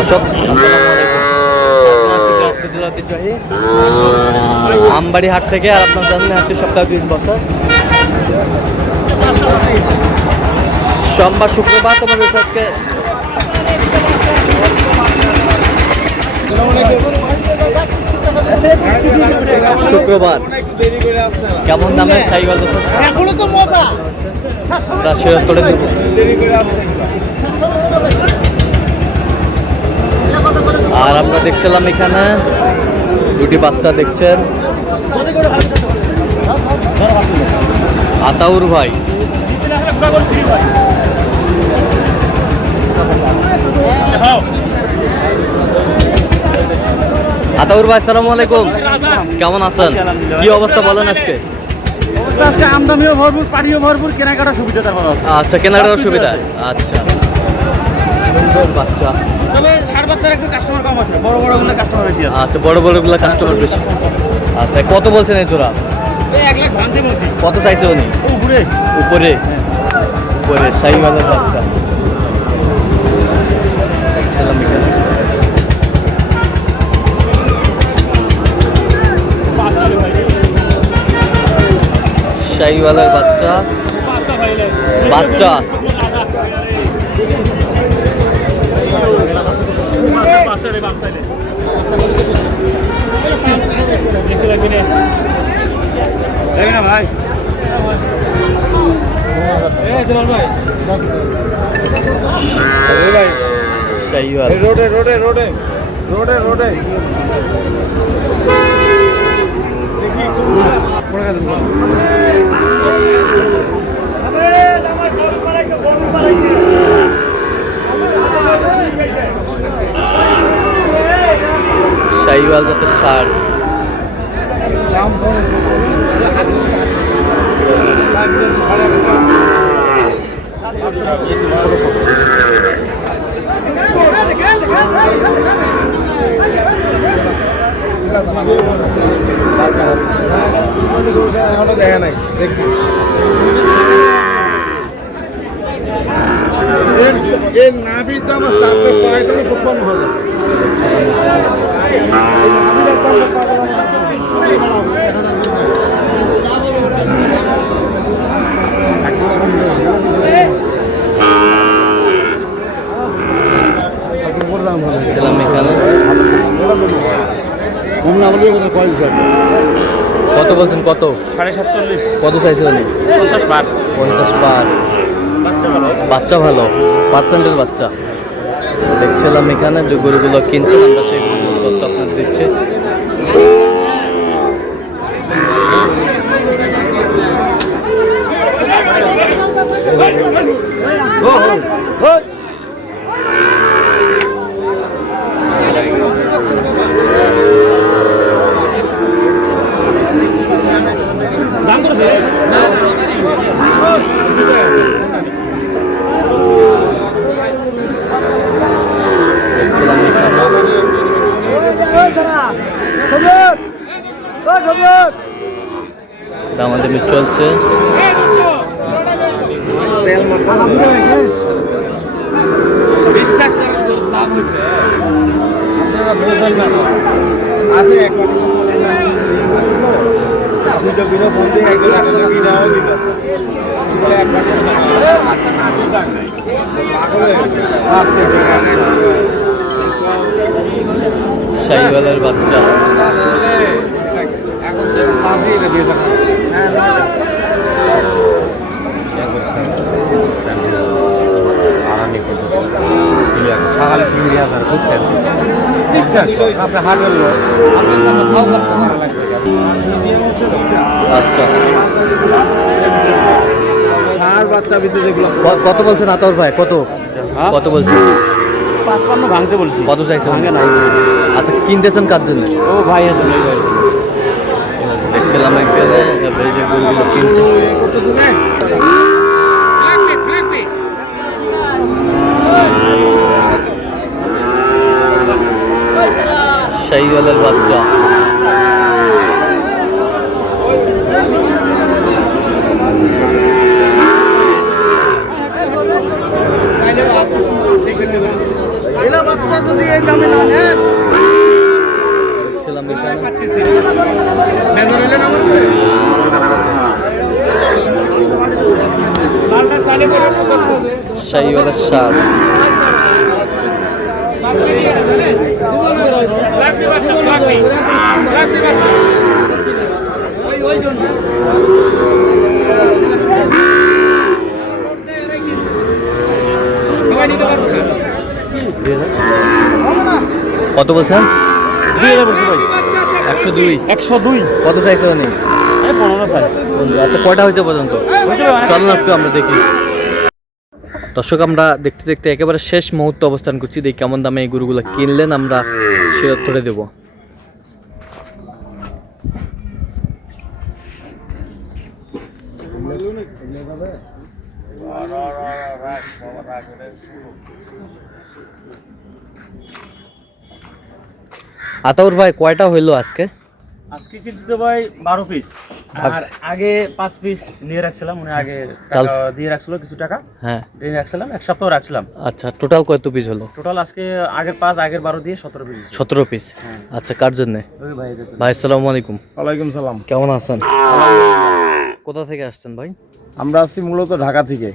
দর্শক আসসালামু আলাইকুম, আছি দিনাজপুর জেলা ঐতিহ্যবাহী আমবাড়ি হাট থেকে। আর আপনার জানেন হাটটি সপ্তাহে 3 বছর, সোমবার শুক্রবার তোমাদের আজকে শুক্রবার। কেমন দামে সাইকেল তোড়ে দেবো। আর আমরা দেখছিলাম এখানে দুটি বাচ্চা দেখছেন, আতাউর ভাই। আতাউর ভাই আসসালামু আলাইকুম, কেমন আছেন? কি অবস্থা বলেন আজকে? আজকে আমদানিও ভরপুর, পানিও ভরপুর, কেনাকাটার সুবিধা। আচ্ছা, কেনাকাটার সুবিধা। আচ্ছা, সুন্দর বাচ্চা। তবে ষাট বাচ্চার একটু কাস্টমার কম আছে, বড় বড়গুলো কাস্টমার বেশি আছে। আচ্ছা, বড় বড়গুলো কাস্টমার বেশি। আচ্ছা, কত বলছেন এই জোড়া? 1 লাখ ভাঙতে বলছি। কত চাইছে উনি? উপরে উপরে উপরে শাহিওয়ালের বাচ্চা। শাহিওয়ালের বাচ্চা বাচ্চা ভাই শাহিওয়াল। রোডে রোডে রোডে রোডে রোডে শাহিওয়াল যত সার। দেখা নাই দেখি এর নাভির দাম সাথে পায় তো 55,000। কত বলছেন? কত? 47,500। কত চাইছে উনি? 50 বার। 50 বার। বাচ্চা ভালো, পার্সেন্টের বাচ্চা। দেখছিলাম এখানে যে গরুগুলো কিনছেন, আমরা সেই তথ্য আপনাদের দিচ্ছি। দামাদামি চলছে। বিশ্বাস করেন দাম হয়েছে আপনারা বোঝেন না। আছে এক শাহিওয়ালের বাচ্চা। সকালে শিবির হাজার ঘুরতেন বিশ্বাস আপনি হাঁটবেন আপনার কাছে ভালো লাগতে ভালো লাগবে। আচ্ছা, ষাঁড় বাচ্চা ভিতরে যেগুলো কত বলছেন আতর ভাই? কত কত বলছেন? 55 ভাঙতে বলছি। কত চাইছে? ভাঙে নাই। আচ্ছা, কিনতেছেন কার জন্য? ও ভাই দেখছিলাম এখানে এই যে গরুগুলো কিনছে। শাহিওয়ালের বাচ্চা। বাচ্চা যদি এই দামে না নেন দেখছিলাম এখানে শাহিওয়ালের সার কত বলছেন? 2000 বলছি ভাই। 102 102 কত চাইছে উনি? 15 চাই। আচ্ছা কয়টা হয়েছে পর্যন্ত? চল না একটু আমরা দেখি। দর্শক আমরা দেখতে দেখতে একেবারে শেষ মুহূর্তে অবস্থান করছি, দেখি কেমন দামে এই গরুগুলো কিনলেন আমরা সে উত্তরে দেবো। আতাউর ভাই কয়টা হইলো আজকে? আজকে কিনছি তো ভাই 12 পিস, আর আগে 5 পিস নিয়ে রাখছিলাম, উনি আগে টাকা তাহলে- দিয়ে রাখছিল কিছু টাকা, হ্যাঁ দিয়ে রাখছিলাম, এক সপ্তাহ রাখছিলাম। আচ্ছা টোটাল কত পিস হলো? টোটাল আজকে আগের 5 আগের 12 দিয়ে 17 পিস। 17 পিস। আচ্ছা কার জন্য? ওই ভাই এদের জন্য। ভাই আসসালামু আলাইকুম। ওয়ালাইকুম সালাম। কেমন আছেন? কোথা থেকে আসছেন ভাই? আমরা আছি মূলত ঢাকা থেকে,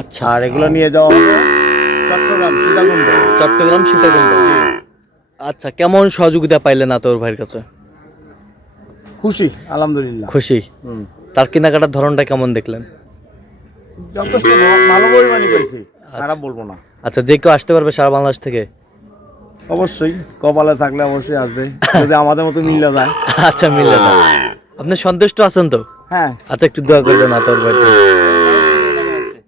আচ্ছা আর এগুলো নিয়ে যাওয়া হবে চট্টগ্রাম সীতাকুণ্ড। চট্টগ্রাম সীতাকুণ্ড। আচ্ছা কেমন সহযোগিতা পাইলেন আতাউর ভাইয়ের কাছে? খুশি আলহামদুলিল্লাহ। খুশি। তার কেনাকাটার ধরনটা কেমন দেখলেন? যথেষ্ট ভালো পরিমাণই পেয়েছি, খারাপ বলবো না। আচ্ছা যে কেউ আসতে পারবে সারা বাংলাদেশ থেকে? অবশ্যই কপালে থাকলে অবশ্যই আসবে, যদি আমাদের মতো মিলে যায়। আচ্ছা মিলে না, আপনি সন্তুষ্ট আছেন তো? হ্যাঁ আচ্ছা একটু দোয়া করে দেন আতাউর ভাই।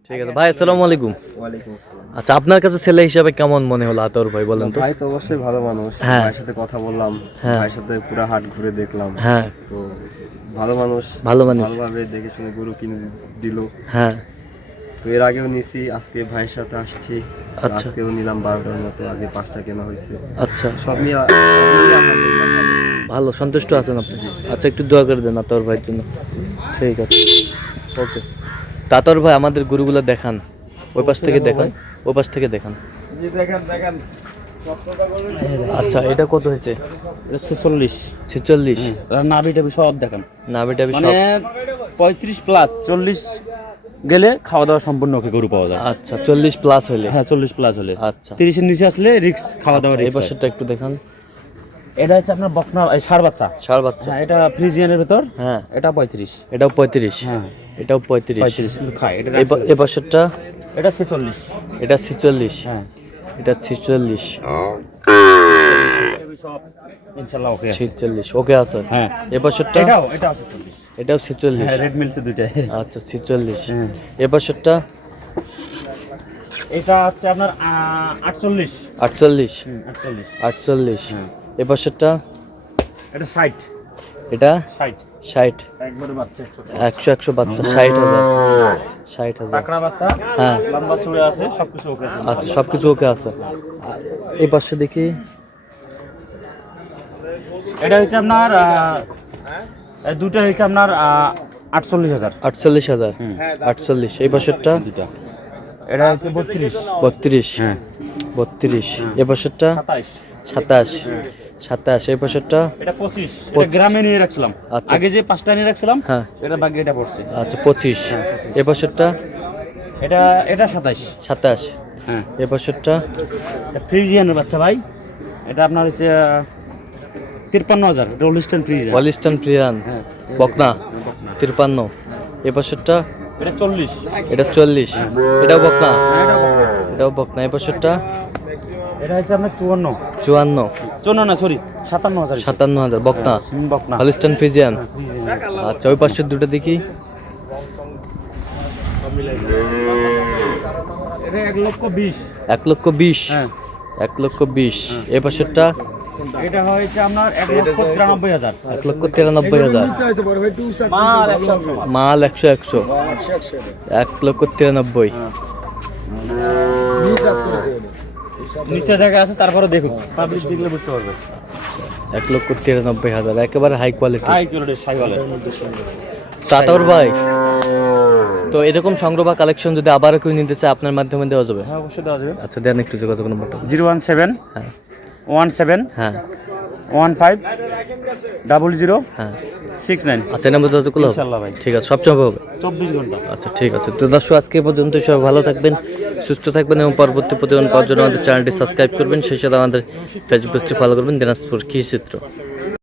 ঠিক আছে ভাই আসসালামু আলাইকুম। ওয়ালাইকুম আসসালাম। আচ্ছা আপনার কাছে ছেলে হিসাবে কেমন মনে হলো আতাউর ভাই বলেন তো? ভাই তো অবশ্যই ভালো মানুষ, হ্যাঁ। ভাইয়ের সাথে কথা বললাম, হ্যাঁ। ভাইয়ের সাথে পুরো হাট ঘুরে দেখলাম, হ্যাঁ তো ভালো মানুষ, ভালো মানুষ। ভালোভাবে দেখে শুনে গরু কিনে দিল। হ্যাঁ তো এর আগেও নিছি, আজকে ভাইয়ের সাথে আসছি, আচ্ছা। আজকেও নিলাম 12টার মতো, আগে 5টা কেনা হয়েছে, আচ্ছা সব নিয়ে আলহামদুলিল্লাহ ভালো। ভালো সন্তুষ্ট আছেন আপনি? আচ্ছা একটু দোয়া করে দেন আতাউর ভাইয়ের জন্য। ঠিক আছে ওকে। আতাউর ভাই আমাদের গরুগুলো দেখান, ওই পাশ থেকে দেখান, ওই পাশ থেকে দেখান। দেখেন দেখেন আচ্ছা এটা কত হয়েছে? এটা 46। 46। আর নাভি টাভি সব দেখেন, না বেটা মানে 35 প্লাস 40 গেলে খাওয়া দাওয়া সম্পূর্ণ ওকে গরু পাওয়া যায়। আচ্ছা 40 প্লাস হলে। হ্যাঁ 40 প্লাস হলে। আচ্ছা 30 এর নিচে আসলে রিস্ক, খাওয়া দাওয়া এই রিস্ক। পাশেরটা একটু দেখান। এটা হচ্ছে আপনার বকনা ষাঁড় বাচ্চা। ষাঁড় বাচ্চা। হ্যাঁ এটা ফ্রিজিয়ানের ভেতর, হ্যাঁ এটা 35। এটাও 35। হ্যাঁ এটাও 35। 35 কিন্তু খায় এটা। এই পাশেরটা এটা 46। এটা 46। হ্যাঁ এটা 46। সব ইনশাআল্লাহ ওকে আছে। 46 ওকে আছে। হ্যাঁ এই পাশেরটা এটাও 46। এটাও 46। হ্যাঁ রেড মিলছে দুইটাই। আচ্ছা 46। হ্যাঁ এই পাশেরটা এটা হচ্ছে আপনার 48। 48। 48। 48। হ্যাঁ। এই পাশেরটা এটা 60। এটা 60 60। একবারে বাচ্চা 100 100 বাচ্চা 60,000। 60,000। পাকড়া বাচ্চা, হ্যাঁ লম্বা চুড়ে আছে, সবকিছু ওকে আছে। আচ্ছা সব কিছু ওকে আছে। এই পাশে দেখি এটা হচ্ছে আপনার এই দুটো হচ্ছে আপনার 48,000। 48,000। 48। এই পাশেরটা দুটো এটা হচ্ছে 32। 32। হ্যাঁ 32। এই পাশেরটা 27। 27। 27। এই পাশেরটা এটা 25। এটা গ্রামে নিয়ে রাখছিলাম, আচ্ছা। আগে যে 5টা নিয়ে রাখছিলাম, হ্যাঁ এটা বাকি এটা পড়ছে। আচ্ছা 25। এই পাশেরটা এটা এটা 27। 27। হ্যাঁ এই পাশেরটা এটা ফ্রিজিয়ানের বাচ্চা ভাই, এটা আপনার হচ্ছে 53,000। এটা হোলিস্টাইন ফ্রিজিয়ান। ওয়ালিস্টান প্রিয়ান হ্যাঁ বকনা 53। এই পাশেরটা এটা 40। এটা 40। এটাও বকনা, হ্যাঁ, এটা বকনা। এটাও বকনা। এই পাশেরটা এটা হচ্ছে আপনার 54। 54। 54 না সরি 57,000। 57,000 বকনা বকনা। Holstein Friesian. ফ্রিজিয়ান। আচ্ছা ওই পাশের দুটো দেখি। এটা 1,20,000। 1,20,000। হ্যাঁ 1,20,000। এই পাশেরটা এটা হয়েছে আপনার 1,93,000। 1,93,000। মাল 100। মাল 100 100। 1,93,000। নিচে জায়গা আছে, তারপরে দেখুন পাবলিক দেখলে বুঝতে পারবে। 1,93,000 একেবারে হাই কোয়ালিটি। হাই কিলোটের সাইওয়ালের। চাতাউর ভাই তো এরকম সংগ্রহ বা কালেকশন যদি আবারও কেউ নিতে চায় আপনার মাধ্যমে দেওয়া যাবে? হ্যাঁ অবশ্যই দেওয়া যাবে। আচ্ছা দেন একটু যোগাযোগ নম্বরটা। 017 হ্যাঁ 17 হ্যাঁ 15 00 হ্যাঁ 69। আচ্ছা এই নাম্বার যোগাযোগ করলে হবে? ইনশাআল্লাহ ভাই, ঠিক আছে, সবসময় হবে। 24 ঘন্টা। আচ্ছা ঠিক আছে। তো দর্শক আজকে এ পর্যন্ত, সবাই ভালো থাকবেন, সুস্থ থাকবেন এবং পরবর্তী প্রতিবেদন পাওয়ার জন্য আমাদের চ্যানেলটি সাবস্ক্রাইব করবেন, সেই সাথে আমাদের ফেসবুক পেজটি ফলো করবেন, দিনাজপুর কৃষি চিত্র।